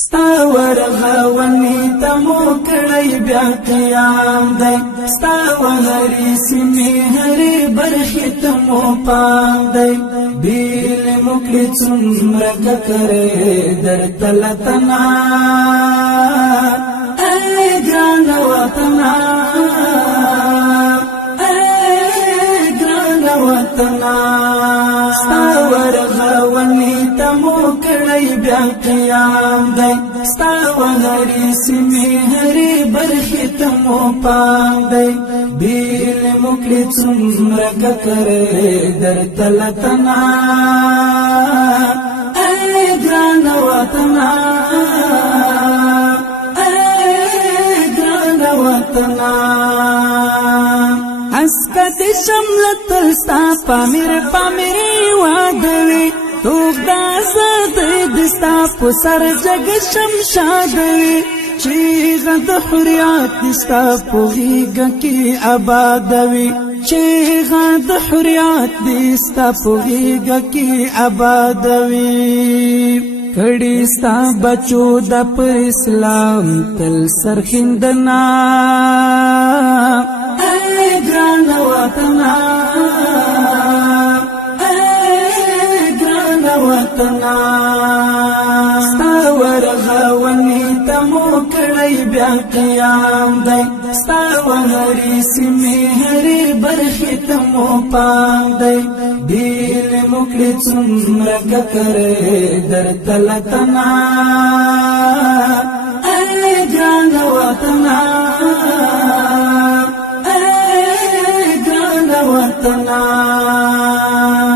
ستا ورغونی تمو کړی بیا قیام دی ستا وهرې سیمې هرې برخې تمو پام دی بیل مکړې څومره ککرې درته له تنا ای ګران وطنا ای ګران وطنا ستا ورغونی تمو کړی بیا قیام دی ستا وهرې سیمې هرې برخې تمو پام دی بیل مکړې څومره ککرې درته له تنا ای ګران وطنا ای ګران وطنا اسکت شملت ستا پامیر پامیرې وادوي توک دا زد دستا پسر جگ شمشادوی چیغ د حریات دستا پوغیگا کی عبادوی چیغ د حریات دستا پوغیگا کی عبادوی کڑی ستا بچو دا پر اسلام تل سرخندنا اے گران وطنا وطنا ستا ورغونی تمو کړی بیا قیام دی ستا وهرې سیمې هرې برخې تمو پام دی بیل مکړې څومره ککرې درته له تنا ای ګران وطنا ای ګران وطنا